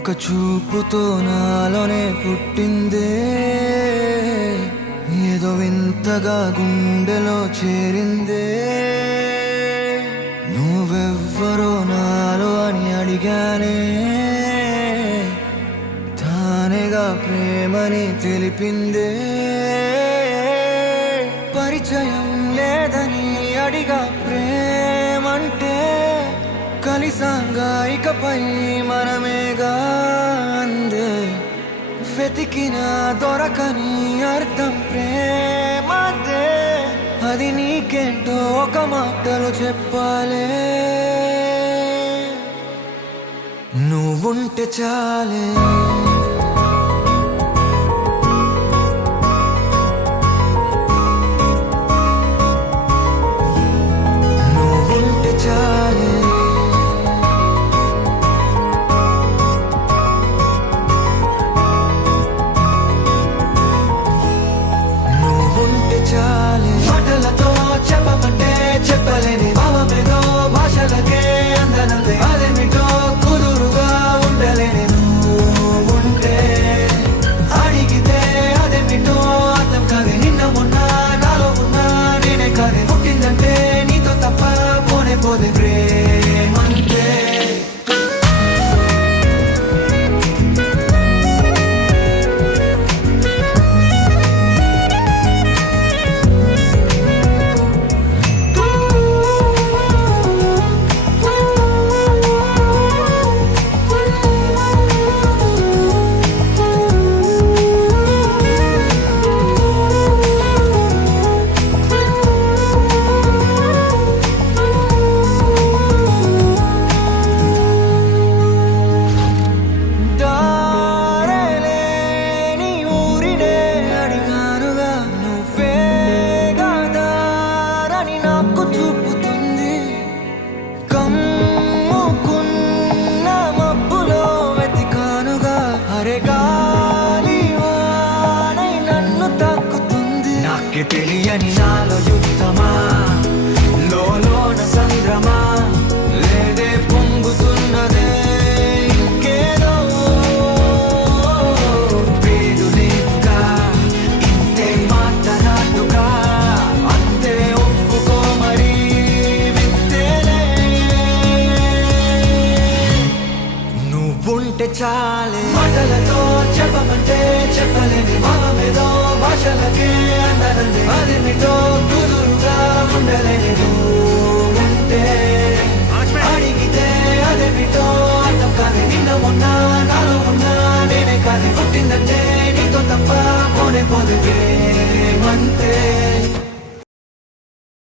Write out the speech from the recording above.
ఒక చూపుతో నాలోనే పుట్టిందే, ఏదో వింతగా గుండెలో చేరిందే. నువ్వెవ్వరో నాలో అని అడిగానే, తానేగా ప్రేమని తెలిపిందే. పరిచయం లేదని అడిగా ప్రేమంటే, కలిసాంగా ఇకపై మనమేగా అందే. వెతికినా దొరకని అర్థం ప్రేమదే, అది నీకేంటో ఒక మాటలో చెప్పాలే. నువ్వుంటే చాలే, నువ్వుంటే చాలే, చాలే. మాటలతో చెప్పమంటే చెప్పలేని భావమేదో, భాషలకే అందనందే అదేమిటో కుదురుగా ఉండలేని. నువ్వుంటే అడిగితే అదేమిటో అర్థం కాదే. నిన్న మొన్న నాలో ఉన్నా నేనే కాదే. పుట్టిందంటే నీతో తప్ప పోనే పోదే ప్రేమంతే. తెలియని నాలో యుద్ధమా, లోన సంద్రమా, లేదే పొంగుతున్నదే ఇంకేదో. పేరు లేదుగా ఇంతే మాట్లాడుగా, అంతే ఒప్పుకో మరి వింతేలే. నువ్వుంటే చాలే. మాటలతో చెప్పమంటే చెప్పలేని భావమేదో, భాషలకే అందనందే అదేమిటో కుదురుగా ఉండలేని. నువ్వుంటే అడిగితే అదేమిటో అర్థం కాదే. నిన్న మొన్న నాలో ఉన్నా నేనే కాదే. పుట్టిందంటే నీతో తప్ప పోనే పోదే ప్రేమంతే.